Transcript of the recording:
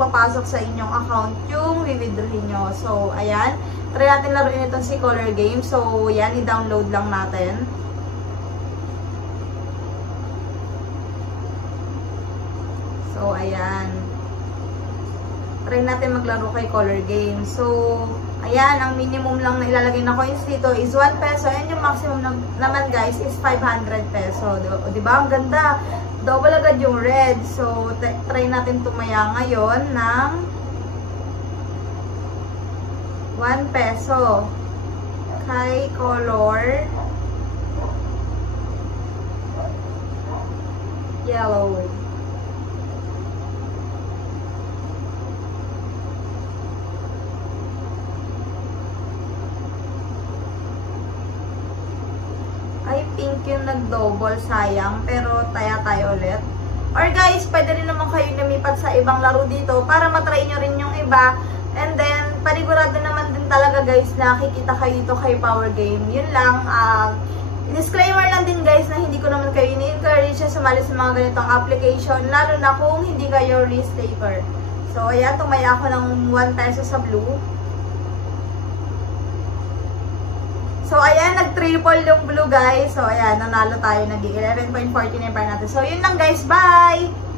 papasok sa inyong account yung withdrawin nyo. So, ayan. Try natin laruin itong si Color Game. So, yan. I-download lang natin. So, ayan. Try natin maglaro kay Color Game. So, ayan. Ang minimum lang na ilalagay na coins dito is 1 peso. And yung maximum naman guys is 500 peso. Diba? Ang ganda. Double agad yung red. So, try natin tumaya ngayon ng 1 peso kay color yellow. Ay, pink yung nag-double, sayang. Pero taya tayo ulit. Or guys, pwede rin naman kayo lumipat sa ibang laro dito para matry nyo rin yung iba. And then, panigurado naman din talaga guys na kikita kayo dito kay Power Game. Yun lang, disclaimer lang din guys na hindi ko naman kayo ini-encourage na sumali sa mga ganitong application, lalo na kung hindi kayo risk taker. So, ayan, tumaya ako ng 1 peso sa blue. So, ayan, nag-triple yung blue guys. So, ayan, nanalo tayo, nag-11.49 pa natin. So, yun lang guys, bye!